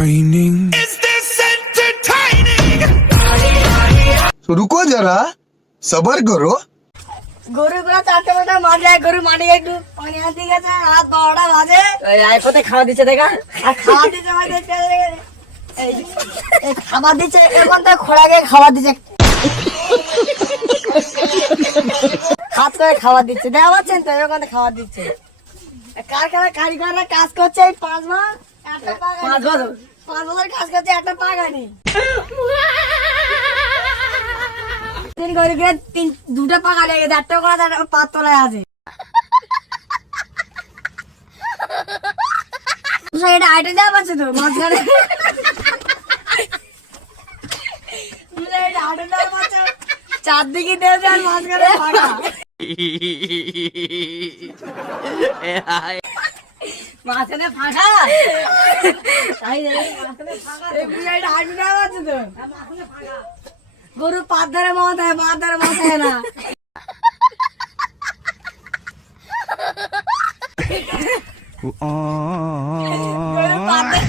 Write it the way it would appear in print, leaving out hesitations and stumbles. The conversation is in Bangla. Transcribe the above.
waning. तो रुको जरा सबर करो। গরুগুলো চারটে মোটা মাঠে গরু মাঠে একটু পানি আনতে গেছে রাত 12টা বাজে কোথায় খাওয়া দিচ্ছে দেখা আর খাওয়া দিচ্ছে আমাদের এই খাবার দিচ্ছে এখন তো খোড়াকে খাবার দিচ্ছে হাত করে খাবার দিচ্ছে দেখা পাচ্ছেন তো এখন খাবার দিচ্ছে কারখানা কারিগররা কাজ করছে এই 5 মাস একটা পাগা 5 বছর কাজ করছে একটা পাগা নেই তিন করে গিয়ে দুটো পাকা লেগে গেছে একটা করে পাত তলায় আছে এটা আইটে দেওয়া পাচ্ছে তো মাঝখানে চারদিকে দেওয়া আর মাঝখানে ফাঁকা মাঝখানে ফাঁকা আইটে দেওয়া পাচ্ছে তো গরু পাত ধরে মাথায় না গরু পাত ধরে